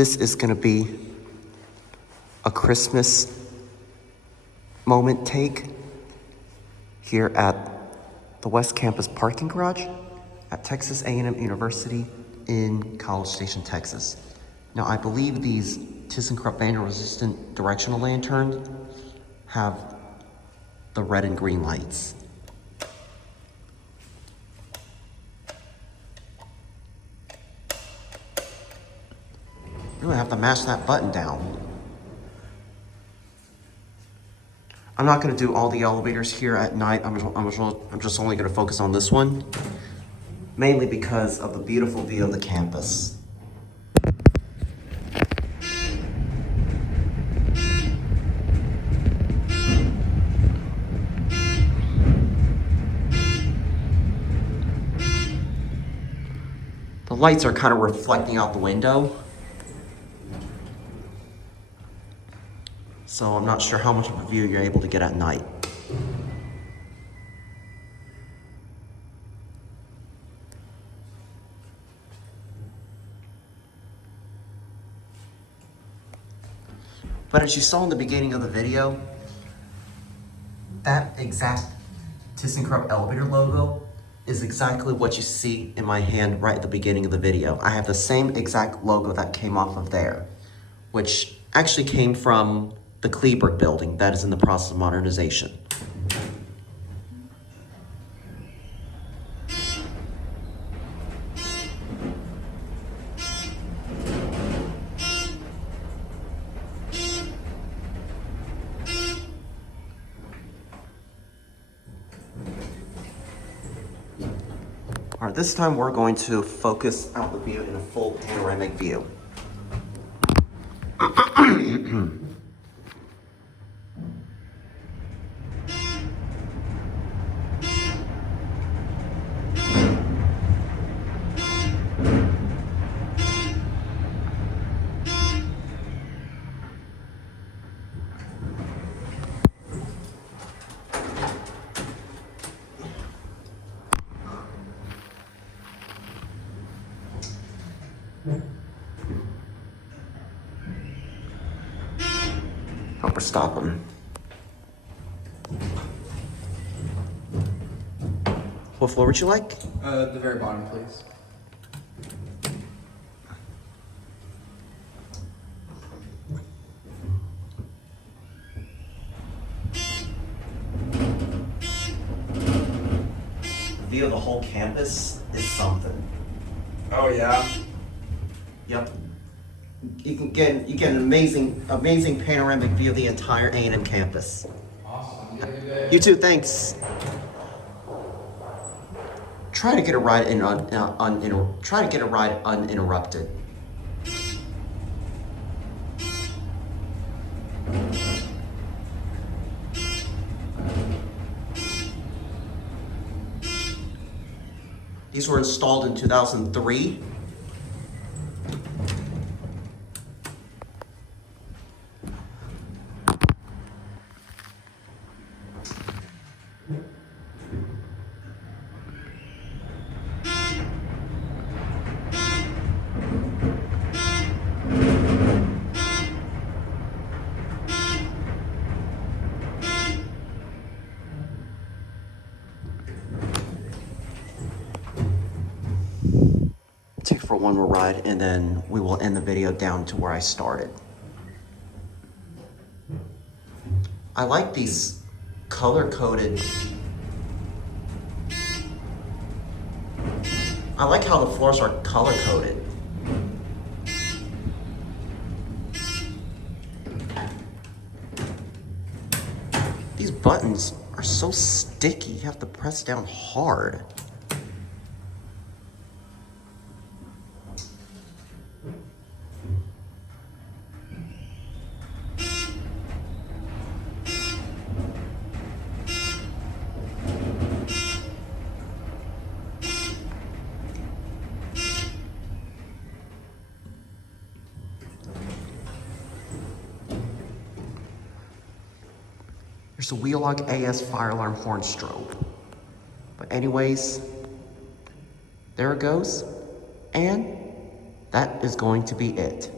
This is gonna be a Christmas moment take here at the West Campus parking garage at Texas A&M University in College Station, Texas. Now, I believe these ThyssenKrupp vandal-resistant directional lanterns have the red and green lights. Really have to mash that button down. I'm not going to do all the elevators here at night. I'm just only going to focus on this one, mainly because of the beautiful view of the campus. The lights are kind of reflecting out the window, so I'm not sure how much of a view you're able to get at night. But as you saw in the beginning of the video, that exact ThyssenKrupp elevator logo is exactly what you see in my hand right at the beginning of the video. I have the same exact logo that came off of there, which actually came from the Kleberg building that is in the process of modernization. All right, this time we're going to focus out the view in a full panoramic view. Help her stop him. What floor would you like? The very bottom, please. The view of the whole campus is something. Oh yeah. Yep. You get an amazing panoramic view of the entire A&M campus. Awesome. You have a good day. You too, thanks. Try to get a ride uninterrupted. These were installed in 2003. Take it for one more ride, and then we will end the video down to where I started. I like these color-coded. I like how the floors are color-coded. These buttons are so sticky, you have to press down hard. There's a Wheelock AS fire alarm horn strobe. But anyways, there it goes. And that is going to be it.